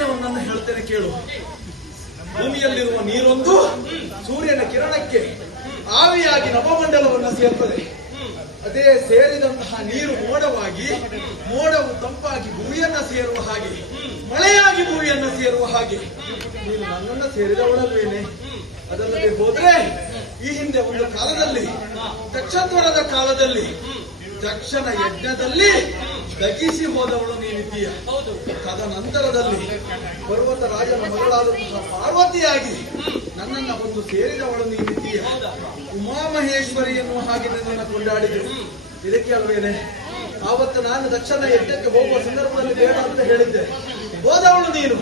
ಸಾಮಾನ್ಯವನ್ನನ್ನು ಹೇಳ್ತೇನೆ ಕೇಳು. ಭೂಮಿಯಲ್ಲಿರುವ ನೀರೊಂದು ಸೂರ್ಯನ ಕಿರಣಕ್ಕೆ ಆವಿಯಾಗಿ ನವಮಂಡಲವನ್ನು ಸೇರ್ತದೆ. ಅದೇ ಸೇರಿದಂತಹ ನೀರು ಮೋಡವಾಗಿ, ಮೋಡವು ತಂಪಾಗಿ ಭೂಮಿಯನ್ನ ಸೇರುವ ಹಾಗೆ, ಮಳೆಯಾಗಿ ಭೂಮಿಯನ್ನ ಸೇರುವ ಹಾಗೆ ನೀನು ನನ್ನನ್ನ ಸೇರಿದವಳಲ್ವೇನೆ? ಅದಲ್ಲದೆ ಹೋದ್ರೆ ಈ ಹಿಂದೆ ಒಂದು ಕಾಲದಲ್ಲಿ, ದಕ್ಷದ್ವರದ ಕಾಲದಲ್ಲಿ, ದಕ್ಷನ ಯಜ್ಞದಲ್ಲಿ ದಗಿಸಿ ಹೋದವಳು ನೀನಿದ್ದೀಯ. ತದನಂತರದಲ್ಲಿ ಪರ್ವತ ರಾಜನ ಮಗಳಾದಂತಹ ಪಾರ್ವತಿಯಾಗಿ ನನ್ನನ್ನ ಒಂದು ಸೇರಿದವಳು ನೀನಿದ್ದೀಯ. ಉಮಾಮಹೇಶ್ವರಿ ಎನ್ನುವ ಹಾಗೆ ನನ್ನನ್ನು ಕೊಂಡಾಡಿದ್ರು. ಇದಕ್ಕೆ ಅಲ್ವೇನೆ ಆವತ್ತು ನಾನು ದಕ್ಷನ ಯಜ್ಞಕ್ಕೆ ಹೋಗುವ ಸಂದರ್ಭದಲ್ಲಿ ಬೇಡ ಅಂತ ಹೇಳಿದ್ದೆ, ಹೋದವಳು ನೀನು.